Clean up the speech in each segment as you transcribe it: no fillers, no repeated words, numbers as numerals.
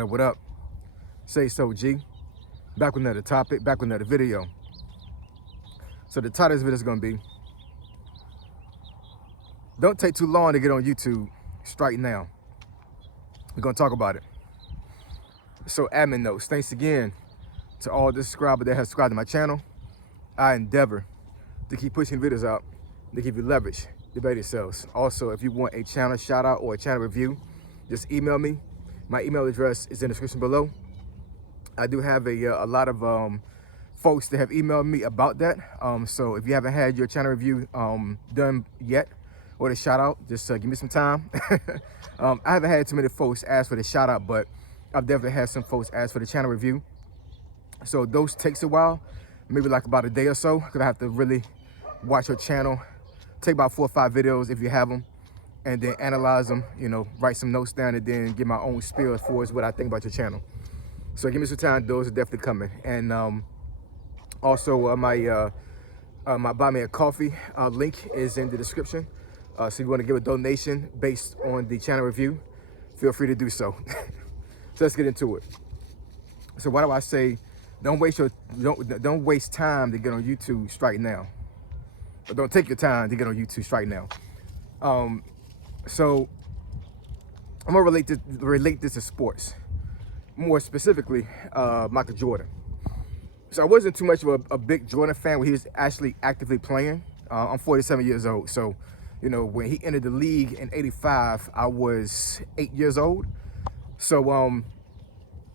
What up? Say so, G. Back with another topic, back with another video. So the title of this video is gonna be, don't take too long to get on YouTube, strike now. We're gonna talk about it. So admin notes, thanks again to all the subscribers that have subscribed to my channel. I endeavor to keep pushing videos out to give you leverage, debate yourselves. Also, if you want a channel shout out or a channel review, just email me. My email address is in the description below. I do have a lot of folks that have emailed me about that. So if you haven't had your channel review done yet, or the shout out, just give me some time. I haven't had too many folks ask for the shout out, but I've definitely had some folks ask for the channel review. So those takes a while, maybe like about a day or so, because I have to really watch your channel. Take about 4 or 5 videos if you have them, and then analyze them, you know, write some notes down, and then get my own spiel as far as what I think about your channel. So give me some time, those are definitely coming. And also my Buy Me a Coffee link is in the description. So if you want to give a donation based on the channel review, feel free to do so. So let's get into it. So why do I say don't waste time to get on YouTube, strike now? But don't take your time to get on YouTube, strike now. So I'm gonna relate this to sports, more specifically Michael Jordan. So I wasn't too much of a big Jordan fan when he was actually actively playing. I'm 47 years old, so you know when he entered the league in '85, I was 8 years old. So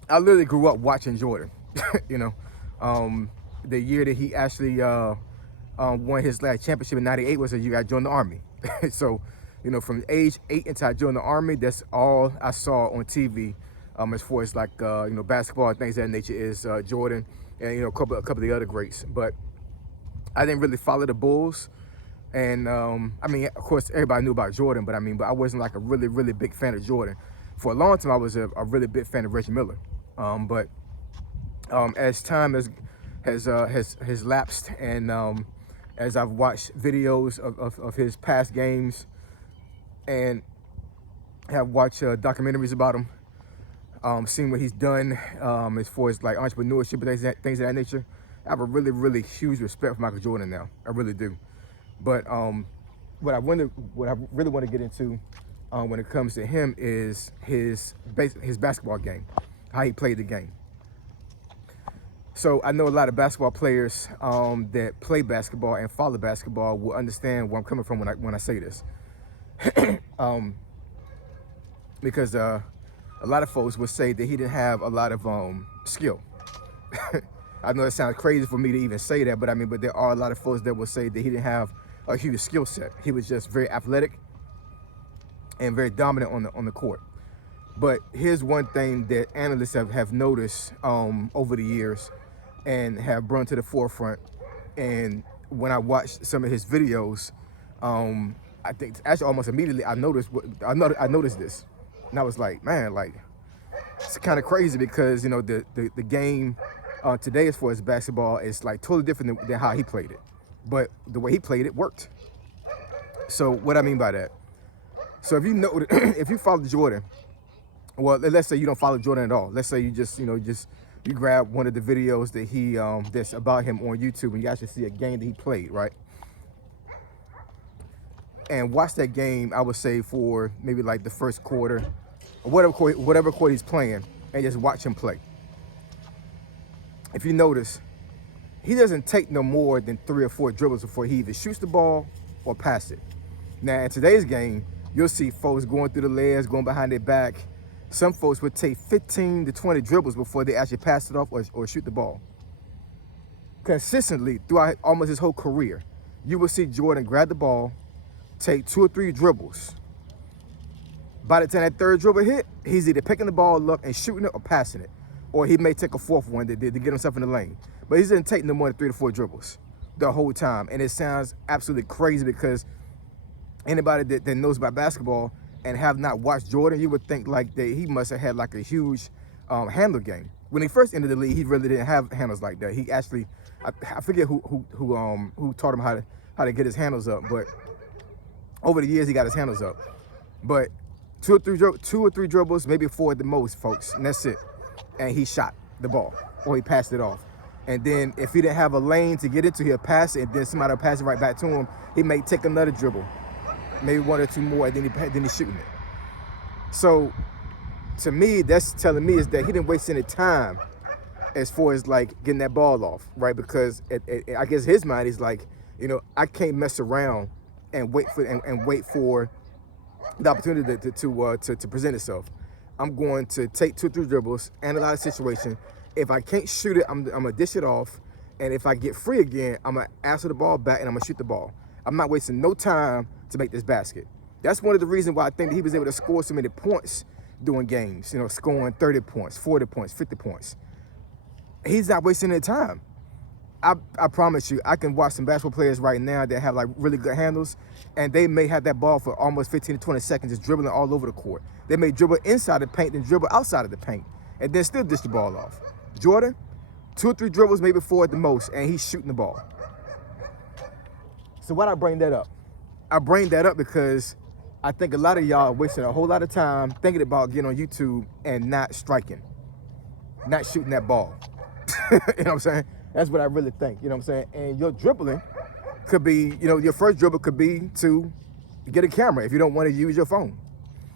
I literally grew up watching Jordan. You know, the year that he actually won his last championship in '98 was the year I joined the Army. So, you know, from age 8 until I joined the Army, that's all I saw on TV as far as like, you know, basketball and things of that nature is Jordan and, you know, a couple of the other greats. But I didn't really follow the Bulls. And, I mean, of course, everybody knew about Jordan, but I wasn't like a really, really big fan of Jordan. For a long time, I was a really big fan of Reggie Miller. But as time has lapsed, and as I've watched videos of his past games and have watched documentaries about him, seen what he's done as far as like entrepreneurship and things of that nature, I have a really, really huge respect for Michael Jordan now. I really do. But what I really want to get into when it comes to him is his basketball game, how he played the game. So I know a lot of basketball players that play basketball and follow basketball will understand where I'm coming from when I say this. Because a lot of folks would say that he didn't have a lot of skill. I know it sounds crazy for me to even say that, but there are a lot of folks that will say that he didn't have a huge skill set. He was just very athletic and very dominant on the court. But here's one thing that analysts have noticed over the years and have brought to the forefront. And when I watched some of his videos, I think actually almost immediately I noticed this, and I was like, man, like it's kind of crazy because you know the game today as far as basketball is like totally different than how he played it, but the way he played it worked. So what I mean by that, so if you know if you follow Jordan, well, let's say you don't follow Jordan at all. Let's say you just you grab one of the videos that he that's about him on YouTube, and you actually see a game that he played, right? And watch that game, I would say, for maybe like the first quarter, or whatever quarter he's playing, and just watch him play. If you notice, he doesn't take no more than 3 or 4 dribbles before he either shoots the ball or passes it. Now, in today's game, you'll see folks going through the legs, going behind their back. Some folks would take 15 to 20 dribbles before they actually pass it off or shoot the ball. Consistently, throughout almost his whole career, you will see Jordan grab the ball, take 2 or 3 dribbles. By the time that 3rd dribble hit, he's either picking the ball up and shooting it or passing it. Or he may take a 4th one to get himself in the lane. But he doesn't take no more than 3 to 4 dribbles the whole time. And it sounds absolutely crazy because anybody that knows about basketball and have not watched Jordan, you would think like that he must have had like a huge handle game. When he first entered the league, he really didn't have handles like that. He actually, I forget who taught him how to get his handles up, but over the years he got his handles up. But Two or three dribbles, maybe 4 at the most, folks, and that's it. And he shot the ball, or he passed it off. And then if he didn't have a lane to get into, he'll pass it, and then somebody will pass it right back to him. He may take another dribble, maybe 1 or 2 more, and then he's shooting it. So to me, that's telling me is that he didn't waste any time as far as like getting that ball off, right? Because I guess his mind is like, you know, I can't mess around and wait for the opportunity to present itself. I'm going to take 2 or 3 dribbles, analyze the situation. If I can't shoot it, I'm gonna dish it off. And if I get free again, I'm gonna answer the ball back and I'm gonna shoot the ball. I'm not wasting no time to make this basket. That's one of the reasons why I think that he was able to score so many points doing games, you know, scoring 30 points, 40 points, 50 points. He's not wasting any time. I promise you, I can watch some basketball players right now that have like really good handles, and they may have that ball for almost 15 to 20 seconds just dribbling all over the court. They may dribble inside the paint, then dribble outside of the paint, and then still dish the ball off. Jordan, 2 or 3 dribbles, maybe 4 at the most, and he's shooting the ball. So why'd I bring that up? I bring that up because I think a lot of y'all are wasting a whole lot of time thinking about getting on YouTube and not striking, not shooting that ball. You know what I'm saying? That's what I really think, you know what I'm saying? And your dribbling could be, you know, your first dribble could be to get a camera if you don't want to use your phone.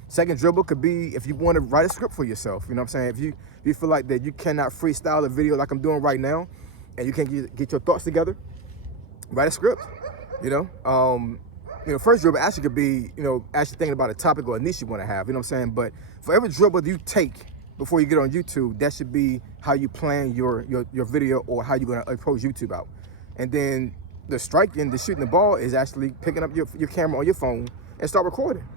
Second dribble could be if you want to write a script for yourself, you know what I'm saying? If you feel like that you cannot freestyle a video like I'm doing right now, and you can't get your thoughts together, write a script, you know? First dribble actually could be, you know, actually thinking about a topic or a niche you want to have, you know what I'm saying? But for every dribble you take before you get on YouTube, that should be how you plan your video or how you're going to approach YouTube out. And then the striking, the shooting the ball is actually picking up your camera on your phone and start recording.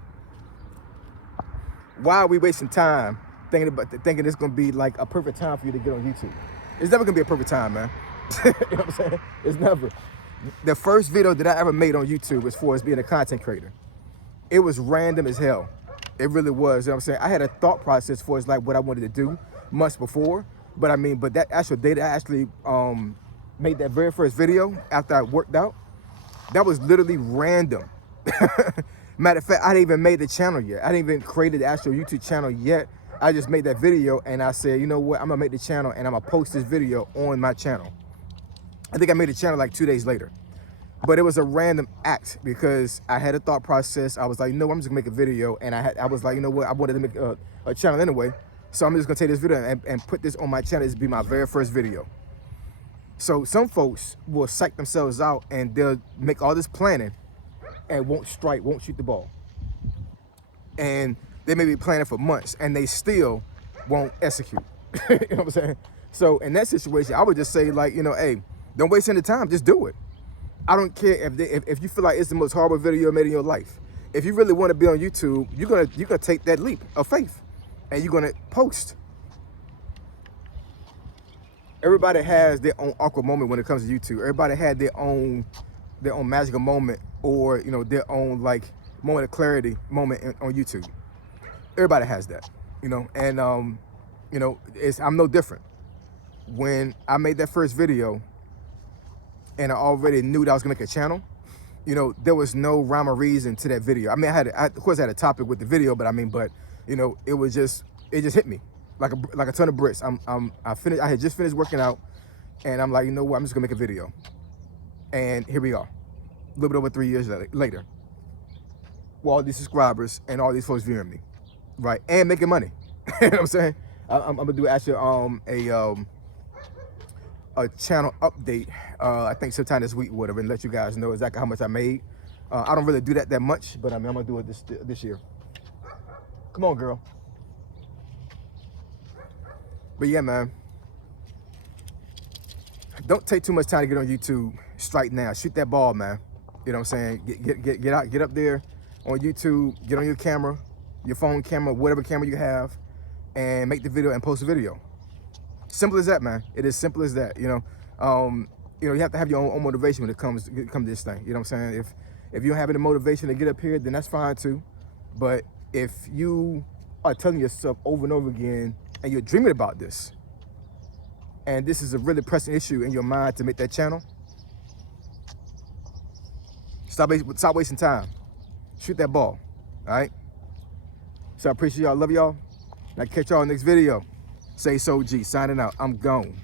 Why are we wasting time thinking it's going to be like a perfect time for you to get on YouTube? It's never going to be a perfect time, man. You know what I'm saying? It's never. The first video that I ever made on YouTube as far as being a content creator, it was random as hell. It really was, you know what I'm saying? I had a thought process for like what I wanted to do months before, but that actual day that I actually made that very first video after I worked out, that was literally random. Matter of fact, I hadn't even made the channel yet. I hadn't even created the actual YouTube channel yet. I just made that video and I said, you know what, I'm gonna make the channel and I'm gonna post this video on my channel. I think I made the channel like 2 days later. But it was a random act because I had a thought process. I was like, you know, I'm just gonna make a video. And I was like, you know what, I wanted to make a channel anyway. So I'm just gonna take this video and put this on my channel. This will be my very first video. So some folks will psych themselves out and they'll make all this planning and won't strike, won't shoot the ball. And they may be planning for months and they still won't execute. You know what I'm saying? So in that situation, I would just say like, you know, hey, don't waste any time, just do it. I don't care if you feel like it's the most horrible video made in your life. If you really want to be on YouTube, you're gonna take that leap of faith and you're gonna post. Everybody has their own awkward moment when it comes to YouTube. Everybody had their own magical moment, or you know, their own like moment of clarity moment on YouTube. Everybody has that, you know, and you know, I'm no different. When I made that first video and I already knew that I was gonna make a channel, you know, there was no rhyme or reason to that video. I mean, of course I had a topic with the video, but you know, it just hit me like a ton of bricks. I had just finished working out and I'm like, you know what, I'm just gonna make a video. And here we are, a little bit over 3 years later, with all these subscribers and all these folks viewing me, right? And making money. You know what I'm saying? I'm gonna do actually a channel update, I think sometime this week or whatever, and let you guys know exactly how much I made. I don't really do that much, but I'm gonna do it this year. Come on, girl. But yeah, man, don't take too much time to get on YouTube. Strike now, shoot that ball, man. You know what I'm saying? Get up there on YouTube, get on your camera, your phone camera, whatever camera you have, and make the video and post the video. Simple as that, man. It is simple as that. You know, you have to have your own motivation when it comes to this thing. You know what I'm saying? If you don't have any motivation to get up here, then that's fine too. But if you are telling yourself over and over again, and you're dreaming about this, and this is a really pressing issue in your mind to make that channel, stop wasting time. Shoot that ball. All right. So I appreciate y'all. Love y'all. And I catch y'all next video. Say so G. Signing out. I'm gone.